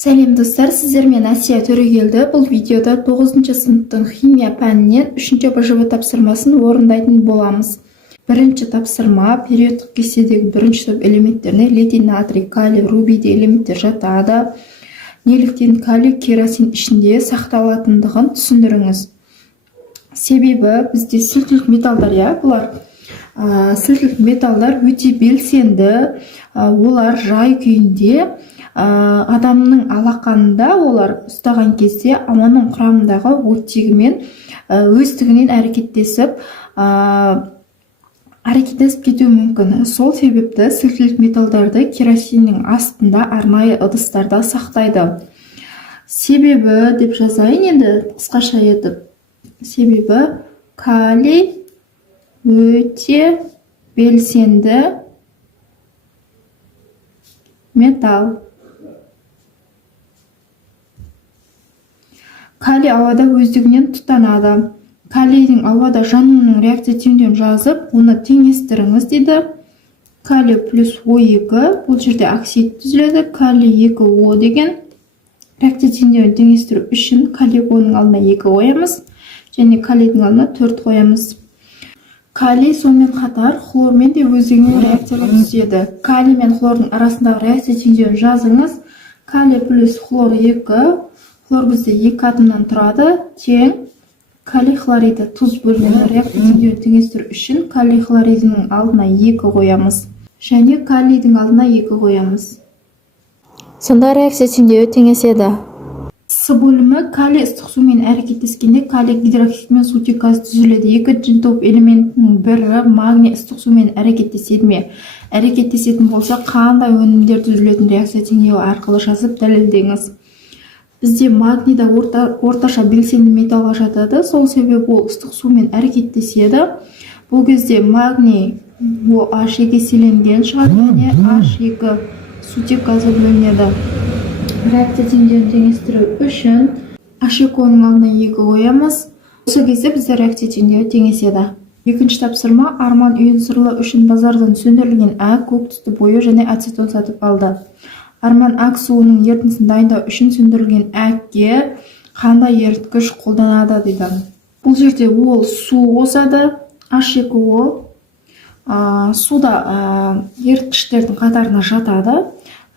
Сәлем достар, сіздермен Асия Төрегелді. Бұл видеода 9-шы сыныптың химия пәнінен 3-ші БЖВ тапсырмасын орындайтын боламыз. Бірінші тапсырма периодтық кестедегі бірінші топ элементтеріне литий, натрий, калий, рубидий элементтер жатады. Неліктен калий керосин ішінде сақталатындығын түсіндіріңіз. Себебі бізде сілтілік металдар, бұлар сілтілік металдар өте белсенді, олар жай күйінде адамның алақанында олар ұстаған кезде ауаның құрамындағы оттегімен өздігінен әрекеттесіп кетуі мүмкін. Сол себепті сілтілік металдарды керосиннің астында арнайы ыдыстарда сақтайды. Себебі деп жазайын енді қысқаша етіп. Себебі калий өте белсенді металл. Калий ауада өздігінен тұтанады. Калийдің ауада жануының реакция түйіндеуін жазып, оны теңестіріңіз дейді. Калий плюс O2, бұл жерде оксид түзіледі. Калий 2O деген реакция түйіндеуін теңестіру үшін калий Оның алдына 2 қоямыз, және калийдің алдына 4 қоямыз. Калий сонымен қатар хлормен де өздігінен реакцияға түседі. Калий мен хлордың арасындағы реакция түйіндеуін жазыңыз. Калий плюс хлор 2, хлор бізде 2 атомнан тұрады, тең калий хлориді тұз бөлінеді. Реакция түйіндеуін теңестіру үшін калий хлоридінің алдына 2 қоямыз, және калийдің алдына 2 қоямыз. Сонда реакция түйіндеуі теңеседі. С бөлімі калий ыстық сумен әрекеттескенде калий гидроксидімен сутек газ түзіледі. Екінші топ элементінің бірі магний ыстық сумен әрекеттеседі ме? Әрекеттесетін болса, қандай өнімдер түзілетін реакция теңдеуі арқылы жазып дәлелдеңіз. Бізде магнийда орташа белсенді металға жатады. Сол себебі ол ыстық сумен әрекеттеседі. Бұл кезде магний OH еселенген шығады, және H2 сутек газы бөлінеді. Реакция теңдеуін теңестіру үшін H2-ның алдына 2 қоямыз. Осы кезде бізде реакция теңдеуі теңеседі. Екінші тапсырма Арман үйін сырлы үшін базардан сөндірілген әк, көк түсті бояу және ацетон сатып алды. Арман әк суының ерітіндісін дайындау үшін сөндірілген әкке қандай еріткіш қолданады дейді. Бұл жерде ол су қосады, H2O. Суда еріткіштердің қатарына жатады.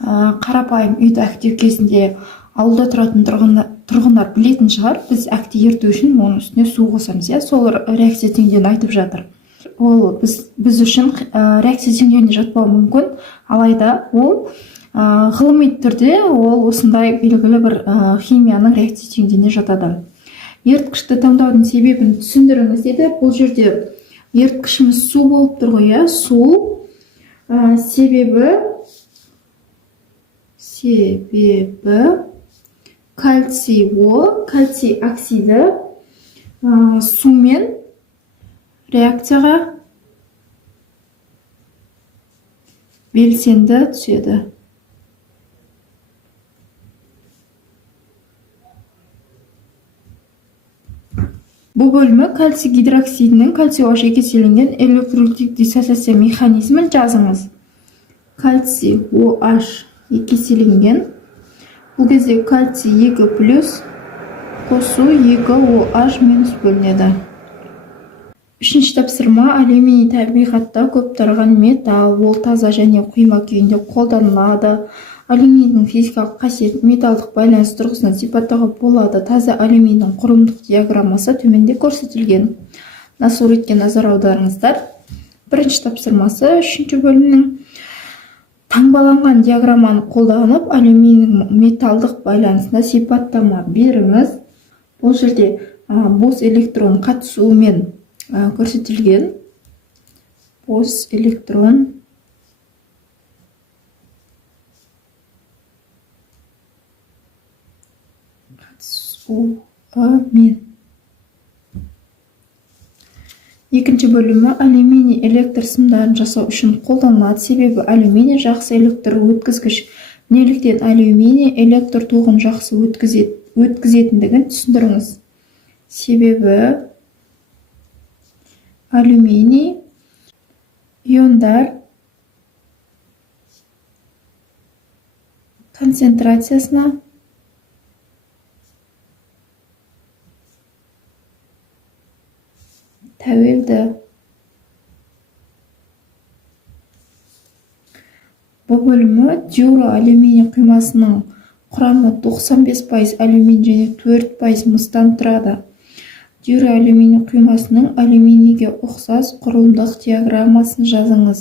Қарапайым үйді әктеу кезінде ауылда тұратын тұрғындар білетін шығар, біз әкті ерту үшін оның үстіне су қосамыз. Сол реакция теңдеуін айтып жатыр. Ол біз үшін реакция теңдеуіне жатпауы мүмкін, алайда ол ғылыми түрде ол осындай белгілі бір химияның реакция теңдеуіне жатады. Еріткішті таңдаудың себебін түсіндіріңіз дейді. Бұл жерде еріткішіміз су болып тұр ғой, су. Себебі кальций О, кальций оксиді сумен реакцияға белсенді түседі. Бұл бөлімі кальций гидроксидінің кальций OH еселенген электролиттік диссоциация механизмін жазыңыз. Кальций OH еселенген. Бұл кезде кальций 2 плюс қосу 2 OH минус бөлінеді. Үшінші тапсырма алюминий табиғатта көп тараған металл, ол таза және құйма күйінде қолданылады. Алюминийдің физикалық қасиетін металдық байланыс тұрғысынан сипаттауға болады. Таза алюминийдің құрылымдық диаграммасы төменде көрсетілген. Суретке назар аударыңыздар. Бірінші тапсырмасы үшінші бөлімнің таңбаланған диаграмманы қолданып алюминийдің металдық байланысына сипаттама беріңіз. Бұл жерде бос электрон қатысуымен көрсетілген. Бос электрон қатысуымен. Екінші бөлімі алюминий электр сымдарын жасау үшін қолданылады. Себебі алюминий жақсы электр өткізгіш. Неліктен алюминий электр тоғын жақсы өткізетіндігін түсіндіріңіз. Себебі алюминий иондар концентрациясына тәуелді. Бұл бөлімі дюроалюминий құймасының құрамы 95% алюминий және 4% мыстан тұрады. Дюроалюминий құймасының алюминийге ұқсас құрылымдық диаграммасын жазыңыз.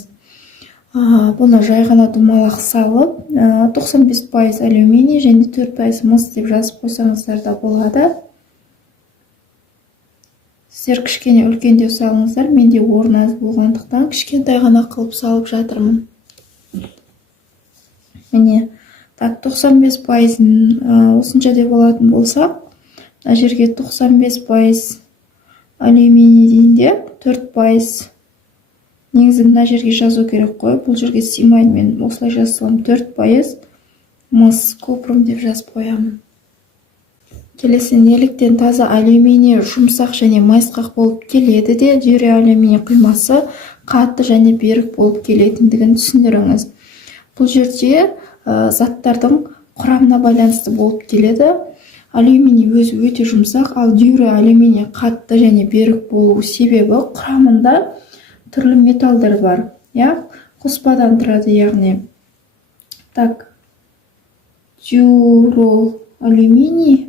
Бұны жай ғана думалақ салып, 95% алюминий және 4% мыс деп жазып қойсаңыздар да болады. Сіздер кішкене үлкендеу салыңыздар, менде орын аз болғандықтан кішкентай ғана қылып салып жатырмын. Міне, 95% осынша деп болатын болсақ, мына жерге 95% алюминий дейінде 4%. Негізі мына жерге жазу керек қой, бұл жерге сыймайды, мен осылай жазсам 4% мыс купрум деп жазып қоямын. Келесі, неліктен таза алюминий жұмсақ және майысқақ болып келеді де дюроалюминий құймасы қатты және берік болып келетіндігін түсіндіріңіз. Бұл жерде заттардың құрамына байланысты болып келеді. Алюминий өзі өте жұмсақ, ал дюроалюминий қатты және берік болу себебі құрамында түрлі металдар бар. Қоспадан тұрады, яғни. Дюроалюминий,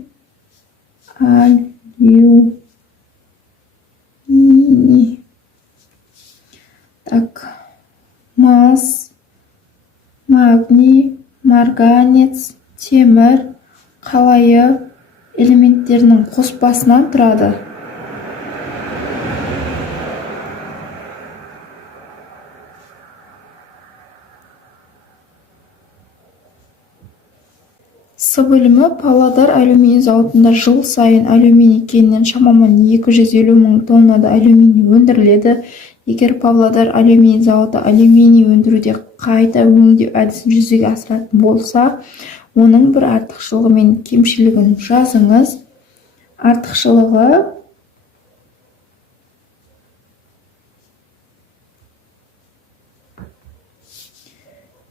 мыс, магний, марганец, темір, қалайы элементтерінің қоспасынан тұрады. С бөлімі Павлодар алюминий зауытында жыл сайын алюминий кенінен шамамен 250 мың тоннада алюминий өндіріледі. Егер Павлодар алюминий зауыты алюминий өндіруде қайта өңдеу әдісін жүзеге асыратын болса, оның бір артықшылығы мен кемшілігін жазыңыз. Артықшылығы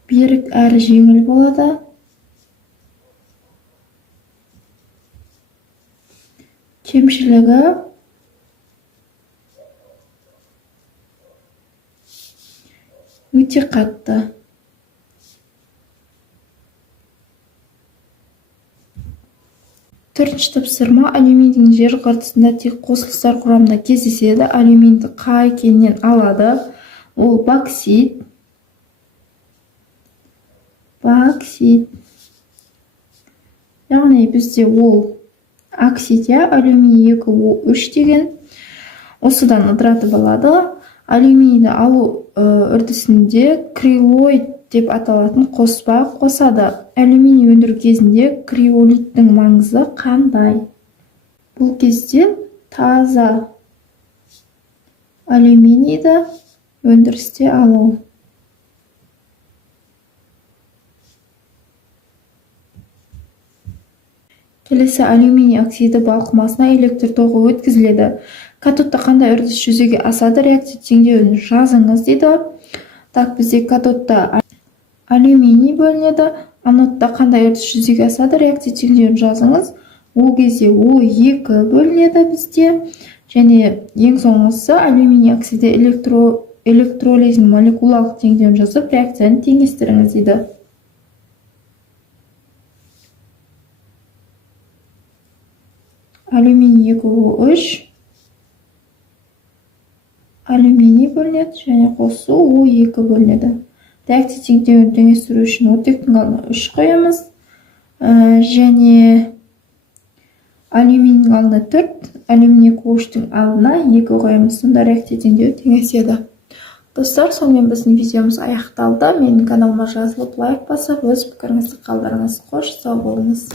берік әрі жеңіл болады. Кемшілігі өте қатты. Төртінші тапсырма, алюминийдің жер қыртысында тек қосылыстар құрамында кездеседі. Алюминийді қай кеннен алады? Ол боксит. Яғни бізде ол оксид, алюминий 2O3 деген. Осыдан ыдыратып алады. Алюминийді алу үрдісінде криолит деп аталатын қоспа қосады. Алюминий өндіру кезінде криолиттің маңызы қандай? Бұл кезде таза алюминийді өндірісте алу. Келесі, алюминий оксиді балқымасына электр тоғы өткізіледі. Катодта қандай үрдіс жүзеге асады? Реакция теңдеуін жазыңыз дейді. Бізде катодта алюминий бөлінеді. Анодта қандай үрдіс жүзеге асады? Реакция теңдеуін жазыңыз. Ол кезде O2 бөлінеді бізде. Және ең соңғысы алюминий оксиді электролиздің молекулалық теңдеуін жазып, реакцияны теңестіріңіз дейді. Алюминий 2O3, алюминий бөлінеді және қосу O2 бөлінеді. Реакция теңдеуін теңестіру үшін оттектің алдына 3 қоямыз. Және алюминийдің алдына 4, алюминий 2O3-тің алдына 2 қоямыз. Сонда реакция теңдеуі теңеседі. Достар, сонымен біздің видеомыз аяқталды. Менің каналыма жазылып, лайк басып, өз пікіріңізді қалдырыңыз. Қош сау болыңыз.